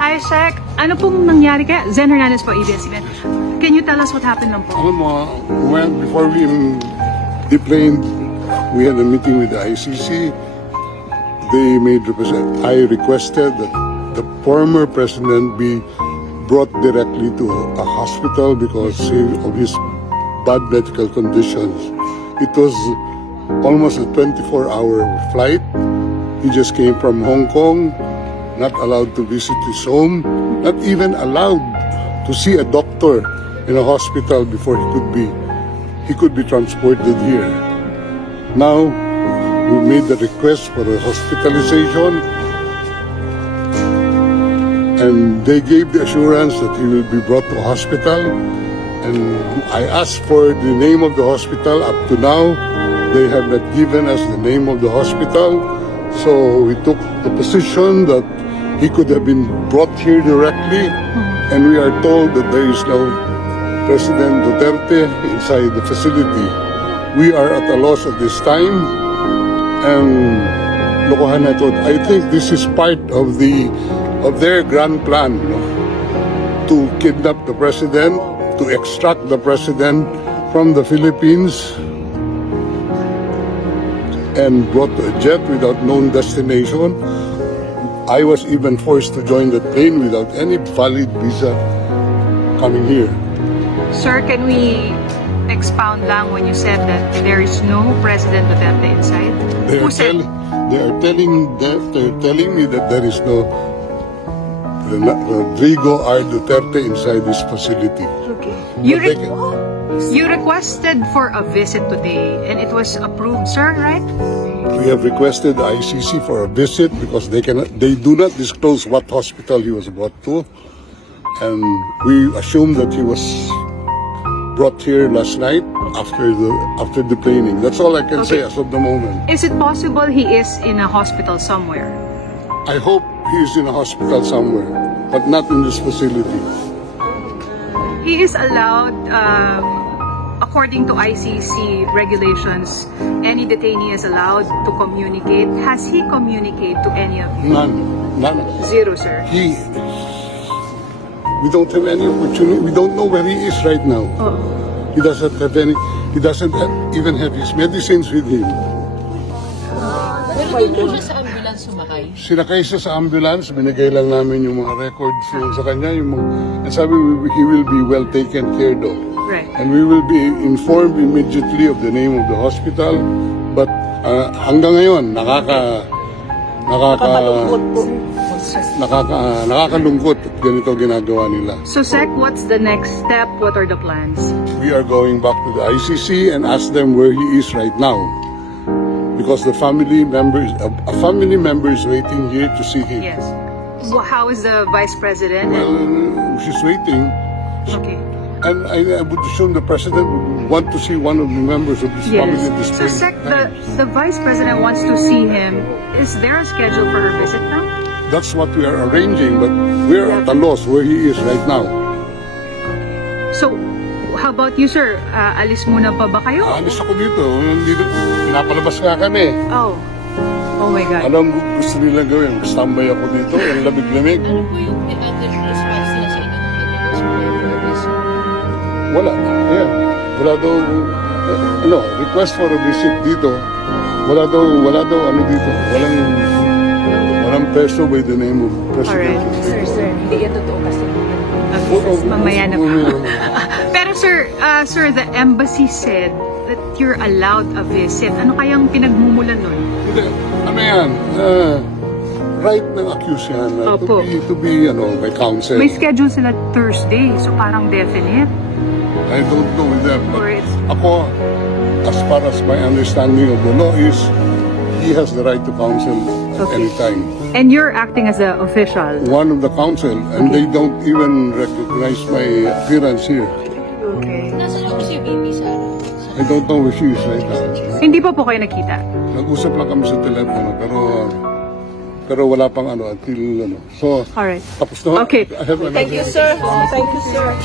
Hi, Sec. Ano pong nangyari kaya? Zen Hernandez po, ABS-CBN. Can you tell us what happened lang po? Alam mo, before we deplaned, we had a meeting with the ICC. I requested that the former president be brought directly to a hospital because of his bad medical conditions. It was almost a 24-hour flight. He just came from Hong Kong, not allowed to visit his home, not even allowed to see a doctor in a hospital before he could be transported here. Now, we made the request for a hospitalization, and they gave the assurance that he will be brought to a hospital. And I asked for the name of the hospital. Up to now, they have not given us the name of the hospital. So we took the position that he could have been brought here directly, and we are told that there is no President Duterte inside the facility. We are at a loss at this time, and lokohan na ito. I think this is part of their grand plan, to kidnap the President, to extract the President from the Philippines, and brought to a jet without known destination. I was even forced to join the plane without any valid visa coming here. Sir, can we expound lang when you said that there is no President Duterte inside? They're telling me that there is no Rodrigo R. Duterte inside this facility. Okay. You requested for a visit today and it was approved, sir, right? We have requested the ICC for a visit because they do not disclose what hospital he was brought to, and we assume that he was brought here last night after the planing. That's all I can say as of the moment. Is it possible he is in a hospital somewhere? I hope he is in a hospital somewhere, but not in this facility. He is allowed, according to ICC regulations, any detainee is allowed to communicate. Has he communicated to any of you? None. Zero, sir. We don't have any opportunity. We don't know where he is right now. He doesn't have any. He doesn't even have his medicines with him. Pero doon siya sa ambulance sumakay? Sinakay siya sa ambulance. Binigay lang namin yung mga records sa kanya. And sabi, he will be well taken care of. Right. And we will be informed immediately of the name of the hospital. But hanggang ngayon, nakakalungkot at ganito ginagawa nila. So, Sec, what's the next step? What are the plans? We are going back to the ICC and ask them where he is right now, because a family member is waiting here to see him. Yes. Well, how is the Vice President? Well, she's waiting. Okay. And I would assume the President would want to see one of the members of his family at this So, Sec, the Vice President wants to see him. Is there a schedule for her visit now? That's what we are arranging, but we're at a loss where he is right now. So, how about you, sir? Alis muna pa ba kayo? Alis ako dito. Pinapalabas nga kami. Oh my God. Anong gusto nilang gawin? Standby ako dito. Ang lamig-lamig. Ano po yung response nila sa inyo nung request for a visit? Wala. Ayan. Wala daw, request for a visit dito. Wala daw ano dito. Walang peso by the name of President. Alright. Sir, hindi yan totoo kasi. Mamaya na pa. Pero sir, the embassy said that you're allowed a visit. Ano kayang pinagmumulan nun? Hindi. Ano yan? Right ng accused yan. To be by counsel. May schedule sila Thursday, so parang definite. I don't know with them. But ako, as far as my understanding of the law is, he has the right to counsel at any time. And you're acting as the official? One of the counsel, and they don't even recognize my appearance here. Okay. Nasa loob si VP sa I don't know where she is right now. Hindi pa po kayo nakita? Nag-usap lang kami sa telepono, pero wala pang until So, alright. tapos na. Okay. Thank you, sir. Thank you, sir.